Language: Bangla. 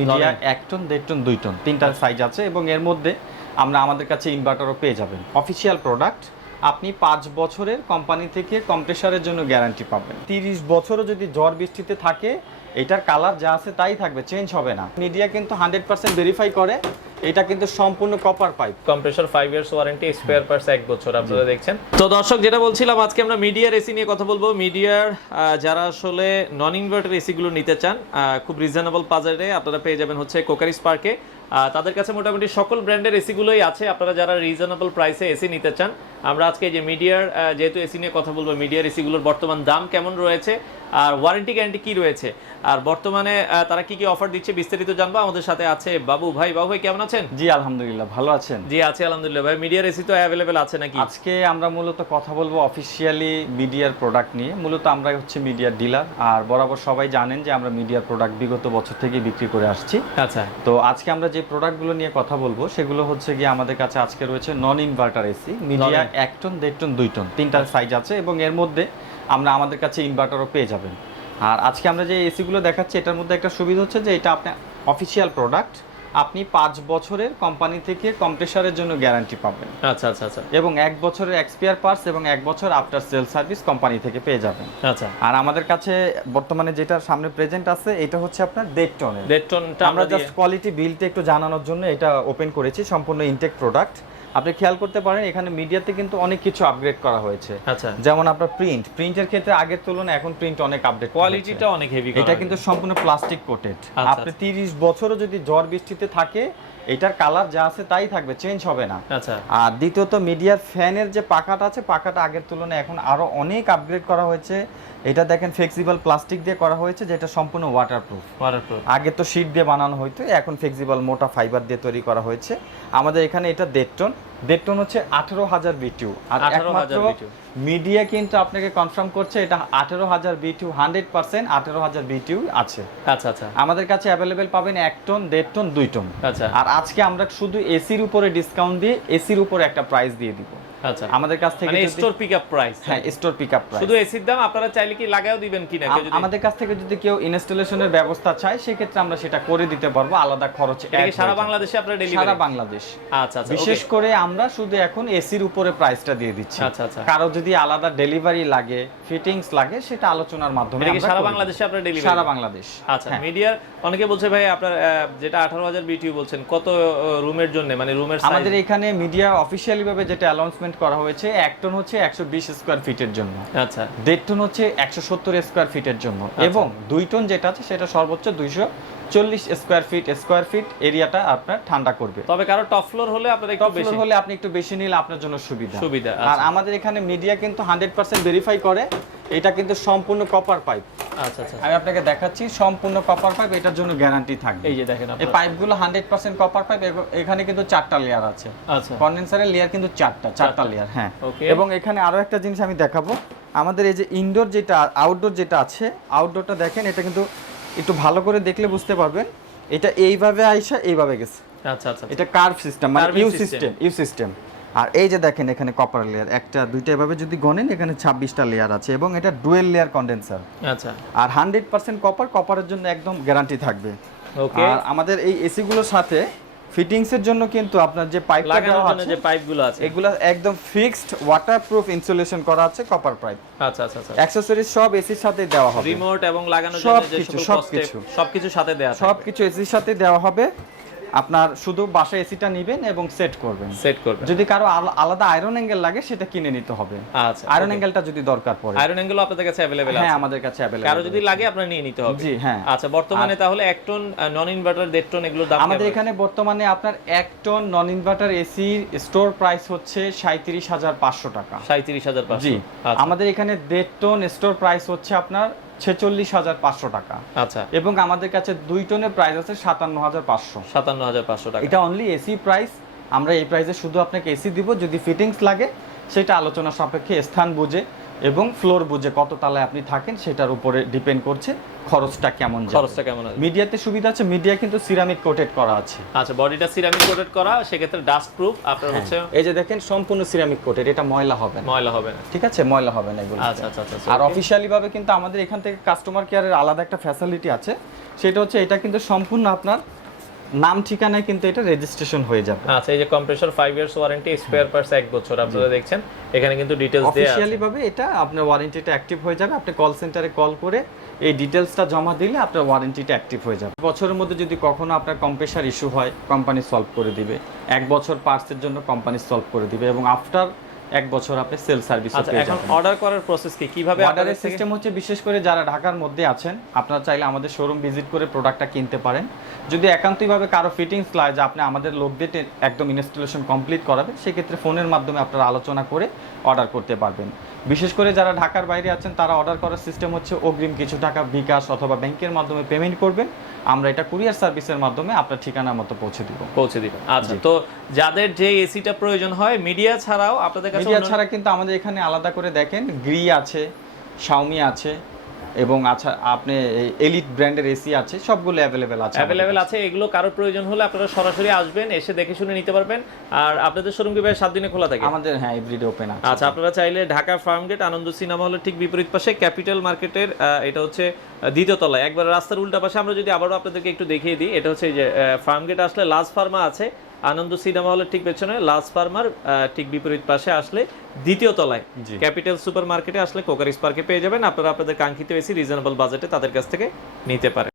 মিডিয়া 1 টন 1.5 টন 2 টন তিনটা সাইজ আছে এবং এর মধ্যে আমরা আমাদের কাছে ইনভার্টারও পেয়ে যাবেন। অফিসিয়াল প্রোডাক্ট, আপনি 5 বছরের কোম্পানি থেকে কম্প্রেসারের জন্য গ্যারান্টি পাবেন। 30 বছরও যদি ঝড় বৃষ্টিতে থাকে এটার কালার যা আছে তাই থাকবে, চেঞ্জ হবে না। মিডিয়া কিন্তু 100% ভেরিফাই করে, এটা কিন্তু সম্পূর্ণ copper pipe. Compressor 5 years warranty, spare parts 1 বছর আপনারা দেখছেন। তো দর্শক যেটা বলছিলাম, আজকে আমরা মিডিয়ার এসি নিয়ে কথা বলবো। মিডিয়ার যারা আসলে নন ইনভার্টার এসি গুলো নিতে চান খুব রিজনেবল বাজেটে আপনারা পেয়ে যাবেন হচ্ছে কোকারিস পার্কে। তাদের কাছে মোটামুটি সকল ব্র্যান্ডের এসিগুলোই আছে। আপনারা যারা রিজনেবল প্রাইসে এসি নিতে চান, আমরা আজকে যে মিডিয়ার যেহেতু এসি নিয়ে কথা বলবো, মিডিয়ার এসিগুলোর বর্তমান দাম কেমন রয়েছে আর ওয়ারেন্টি গ্যারান্টি কি রয়েছে আর বর্তমানে তারা কি কি অফার দিচ্ছে বিস্তারিত জানবো। আমাদের সাথে আছে বাবু ভাই। বাবু ভাই কেমন আছেন? জি আলহামদুলিল্লাহ, ভালো আছেন? জি আছি আলহামদুলিল্লাহ। ভাই মিডিয়ার এসি তো অ্যাভেলেবেল আছে নাকি? আজকে আমরা মূলত কথা বলবো অফিসিয়ালি মিডিয়ার প্রোডাক্ট নিয়ে। মূলত আমরা হচ্ছে মিডিয়ার ডিলার, আর বরাবর সবাই জানেন যে আমরা মিডিয়ার প্রোডাক্ট বিগত বছর থেকে বিক্রি করে আসছি। আচ্ছা, তো আজকে আমরা যে প্রোডাক্টগুলো নিয়ে কথা বলবো সেগুলো হচ্ছে গিয়ে আমাদের কাছে আজকে রয়েছে non inverter AC Midea 1 ton 1.5 ton 2 ton তিনটা সাইজ আছে এবং এর মধ্যে আমরা আমাদের কাছে ইনভার্টারও পেয়ে যাবেন। আর আজকে আমরা যে এসিগুলো দেখাচ্ছি এটার মধ্যে একটা সুবিধা হচ্ছে যে এটা আপনার অফিসিয়াল প্রোডাক্ট, আপনি 5 বছরের কোম্পানি থেকে কম্প্রেসারের জন্য গ্যারান্টি পাবেন। আচ্ছা আচ্ছা আচ্ছা। এবং 1 বছরের এক্সপায়ার পার্টস এবং 1 বছর আফটার সেল সার্ভিস কোম্পানি থেকে পেয়ে যাবেন। আচ্ছা, আর আমাদের কাছে বর্তমানে যেটা সামনে প্রেজেন্ট আছে এটা হচ্ছে আপনার 1.5 টনের। 1.5 টনটা আমরা জাস্ট কোয়ালিটি বিলটা একটু জানানোর জন্য এটা ওপেন করেছি, সম্পূর্ণ ইনটেক প্রোডাক্ট। আপনি খেয়াল করতে পারেন এখানে মিডিয়াতে কিন্তু অনেক কিছু আপগ্রেড করা হয়েছে। আচ্ছা, যেমন আপনার প্রিন্টের ক্ষেত্রে আগের তুলনায় এখন প্রিন্ট অনেক আপডেট, কোয়ালিটিটা অনেক হেভি। এটা কিন্তু সম্পূর্ণ প্লাস্টিক কোটেড। আচ্ছা, আপনি 30 বছরও যদি ঝড় বৃষ্টিতে থাকে এটার কালার যা আছে তাই থাকবে, চেঞ্জ হবে না। আচ্ছা। আর দ্বিতীয়ত মিডিয়ার ফ্যানের যে পাখাটা আছে, পাখাটা আগের তুলনায় এখন আরো অনেক আপগ্রেড করা হয়েছে। এটা দেখেন ফ্লেক্সিবল প্লাস্টিক দিয়ে করা হয়েছে, যেটা সম্পূর্ণ ওয়াটারপ্রুফ। আগে তো শীট দিয়ে বানানো হইতো, এখন ফ্লেক্সিবল মোটা ফাইবার দিয়ে তৈরি করা হয়েছে। আমাদের এখানে এটা 1.5 টন হচ্ছে 18,000 বিটিউ। আর একমাত্র মিডিয়া কিন্তু আপনাকে কনফার্ম করছে এটা 18,000 বিটিউ, 100% 18,000 বিটিউ আছে। আচ্ছা আচ্ছা। আমাদের কাছে অ্যাভেলেবেল পাবেন 1 টন 1.5 টন 2 টন। আচ্ছা। আর আজকে আমরা শুধু এসির উপরে ডিসকাউন্ট দিয়ে এসির উপরে একটা প্রাইস দিয়ে দিব। আচ্ছা, আমাদের কাছ থেকে মানে স্টোর পিকআপ প্রাইস। হ্যাঁ, স্টোর পিকআপ প্রাইস। শুধু এসির দাম আপনারা চাইলে কি লাগায়ও দিবেন কিনা? আমাদের কাছ থেকে যদি কেউ ইনস্টলেশনের ব্যবস্থা চায় সেক্ষেত্রে আমরা সেটা করে দিতে পারবো, আলাদা খরচ। এটা কি সারা বাংলাদেশে আপনারা ডেলিভারি? সারা বাংলাদেশ। আচ্ছা আচ্ছা। বিশেষ করে আমরা শুধু এখন এসির উপরে প্রাইসটা দিয়ে দিচ্ছি। আচ্ছা আচ্ছা। কারো যদি আলাদা ডেলিভারি লাগে, ফিটিংস লাগে, সেটা আলোচনার মাধ্যমে আমরা সারা বাংলাদেশে আপনারা ডেলিভারি? সারা বাংলাদেশ। আচ্ছা। মিডিয়ার অনেকে বলছে ভাই আপনার যেটা 18,000 বিটিউ বলছেন, কত রুমের জন্য, মানে রুমের সাইজ? আমাদের এখানে মিডিয়া অফিশিয়ালি ভাবে যেটা অ্যানাউন্সমেন্ট করা হয়েছে, 1 টন হচ্ছে 120 স্কয়ার ফিটের জন্য। আচ্ছা। 1.5 টন হচ্ছে 170 স্কয়ার ফিটের জন্য। এবং 2 টন যেটা আছে সেটা সর্বোচ্চ 240 স্কয়ার ফিট এরিয়াটা আপনার ঠান্ডা করবে। তবে কারো টপ ফ্লোর হলে আপনারা একটু বেশি, হলে আপনি একটু বেশি নিলে আপনার জন্য সুবিধা। আর আচ্ছা। আমাদের এখানে মিডিয়া কিন্তু 100% ভেরিফাই করে, এটা কিন্তু সম্পূর্ণ কপার পাইপ। আচ্ছা আচ্ছা। আমি আপনাকে দেখাচ্ছি, সম্পূর্ণ কপার পাইপ, এটার জন্য গ্যারান্টি থাকবে। এই যে দেখেন এই পাইপগুলো 100% কপার পাইপ। এখানে কিন্তু 4টা লেয়ার আছে। আচ্ছা। কন্ডেন্সারের লেয়ার কিন্তু 4টা লেয়ার। হ্যাঁ। ওকে। এবং এখানে আরো একটা জিনিস আমি দেখাবো, আমাদের এই যে ইনডোর যেটা আউটডোর যেটা আছে, আউটডোরটা দেখেন, এটা কিন্তু একটু ভালো করে দেখলে বুঝতে পারবেন, এটা এইভাবে আইসা এইভাবে গেছে। আচ্ছা আচ্ছা। এটা কার্ভ সিস্টেম, মানে ইউ সিস্টেম। আর এই যে দেখেন এখানে কপার লেয়ার, একটা দুইটা এভাবে যদি গণেন এখানে 26টা লেয়ার আছে এবং এটা ডুয়েল লেয়ার কন্ডেন্সার। আচ্ছা। আর 100% কপারের জন্য একদম গ্যারান্টি থাকবে। ওকে। আর আমাদের এই এসি গুলোর সাথে ফিটিংস এর জন্য কিন্তু আপনার যে পাইপ লাগানো আছে, যে পাইপগুলো আছে, এগুলো একদম ফিক্সড ওয়াটারপ্রুফ ইনসুলেশন করা আছে কপার পাইপ। আচ্ছা আচ্ছা আচ্ছা। অ্যাকসেসরিজ সব এসির সাথে দেওয়া হবে, রিমোট এবং লাগানোর জন্য যে সবকিছু সাথে দেওয়া থাকবে, সবকিছু এসির সাথে দেওয়া হবে। আপনার শুধু বাসায় এসিটা নেবেন এবং সেট করবেন। যদি কারো আলাদা আয়রন অ্যাঙ্গেল লাগে সেটা কিনে নিতে হবে। আচ্ছা। আয়রন অ্যাঙ্গেলটা যদি দরকার পড়ে, আয়রন অ্যাঙ্গেল আপনাদের কাছে अवेलेबल আছে? হ্যাঁ, আমাদের কাছে अवेलेबल। কারো যদি লাগে আপনারা নিয়ে নিতে হবে। জি হ্যাঁ। আচ্ছা, বর্তমানে তাহলে 1 টন নন ইনভার্টার 1.5 টন এগুলোর দাম আমাদের এখানে বর্তমানে আপনার 1 ton non inverter AC store price হচ্ছে 37,500 টাকা। 37,500। জি। আমাদের এখানে 1.5 টন স্টোর প্রাইস হচ্ছে আপনার 46,500 টাকা। আচ্ছা। এবং আমাদের কাছে 2 টনের প্রাইস আছে 57,500। 57,500 টাকা। এটা অনলি এসি প্রাইস। আমরা এই প্রাইসে শুধু আপনাকে এসি দিব, যদি ফিটিংস লাগে সেটা আলোচনা সাপেক্ষে স্থান বুঝে এবং ফ্লোর বুঝে কত তালায় আপনি থাকেন সেটার উপরে ডিপেন্ড করছে খরচটা কেমন যাবে। খরচটা কেমন আছে? মিডিয়াতে সুবিধা আছে, মিডিয়া কিন্তু সিরামিক কোটেড করা আছে। আচ্ছা, বডিটা সিরামিক কোটেড করা, সেক্ষেত্রে ডাস্ট প্রুফ আপনার হচ্ছে। এই যে দেখেন সম্পূর্ণ সিরামিক কোটেড, এটা ময়লা হবে না। ময়লা হবে না, ঠিক আছে, ময়লা হবে না এগুলো। আচ্ছা আচ্ছা আচ্ছা। আর অফিশিয়ালি ভাবে কিন্তু আমাদের এখান থেকে কাস্টমার কেয়ারের আলাদা একটা ফ্যাসিলিটি আছে, সেটা হচ্ছে এটা কিন্তু সম্পূর্ণ আপনার নাম ঠিকানায় কিন্তু এটা রেজিস্ট্রেশন হয়ে যাবে। আচ্ছা, এই যে compressor 5 years warranty, spare parts 1 বছর, আপনারা দেখছেন এখানে কিন্তু ডিটেইলস দেয়া আছে। অফিশিয়ালি ভাবে এটা আপনার ওয়ারেন্টিটা অ্যাক্টিভ হয়ে যাবে। আপনি কল সেন্টারে কল করে এই ডিটেইলসটা জমা দিলে আপনার ওয়ারেন্টিটা অ্যাক্টিভ হয়ে যাবে। বছরের মধ্যে যদি কখনো আপনার কম্প্রেসার ইস্যু হয়, কোম্পানি সলভ করে দিবে। 1 বছর পার্টসের জন্য কোম্পানি সলভ করে দিবে এবং আফটার 1 বছর আপনি সেল সার্ভিস আচ্ছা, পেয়ে এখন যাবেন। অর্ডার করার প্রসেস কি, কিভাবে অর্ডারের সিস্টেম হচ্ছে, বিশেষ করে যারা ঢাকার মধ্যে আছেন আপনারা চাইলে আমাদের শোরুম ভিজিট করে প্রোডাক্টটা কিনতে পারেন। যদি একান্তইভাবে কারো ফিটিংস লাগে যে আপনি আমাদের লোক দিয়ে একদম ইনস্টলেশন কমপ্লিট করাবেন, সেক্ষেত্রে ফোনের মাধ্যমে আপনারা আলোচনা করে অর্ডার করতে পারবেন। বিশেষ করে যারা ঢাকার বাইরে আছেন তারা অর্ডার করার সিস্টেম হচ্ছে অগ্রিম কিছু টাকা বিকাশ অথবা ব্যাংকের মাধ্যমে পেমেন্ট করবেন, আমরা এটা কুরিয়ার সার্ভিসের মাধ্যমে আপনার ঠিকানা মতো পৌঁছে দিব। আচ্ছা, তো যাদের যে এসিটা প্রয়োজন হয় মিডিয়া ছাড়াও আপনাদের কাছে, মিডিয়া ছাড়া কিন্তু আমাদের এখানে আলাদা করে দেখেন গ্রি আছে, শাওমি আছে এবং আচ্ছা আপনি এলিট ব্র্যান্ডের এসি আছে, সবগুলো অ্যাভেলেবেল আছে। এগুলো কারোর প্রয়োজন হলে আপনারা সরাসরি আসবেন, এসে দেখে শুনে নিতে পারবেন। আর আপনাদের শোরুম কি ভাই 7 দিনে খোলা থাকে? আমাদের হ্যাঁ এভরিডে ওপেন আছে। আচ্ছা, আপনারা চাইলে ঢাকা ফার্মগেট আনন্দ সিনেমা হলের ঠিক বিপরীত পাশে ক্যাপিটাল মার্কেটের, এটা হচ্ছে দ্বিতীয় তলায়, একবার রাস্তার উল্টা পাশে। আমরা যদি আবারও আপনাদেরকে একটু দেখিয়ে দিই, এটা হচ্ছে যে ফার্মগেট আসলে লাজ ফার্মা আছে, আনন্দ সিনেমা হলের ঠিক পেছনে লাজ ফার্মার ঠিক বিপরীত পাশে আসলে দ্বিতীয় তলায় ক্যাপিটাল সুপার মার্কেটে আসলে ক্রকারিস পার্কে পেয়ে যাবেন। আপনারা আপনাদের কাঙ্ক্ষিত এসি রিজনেবল বাজেটে তাদের কাছ থেকে নিতে পারেন।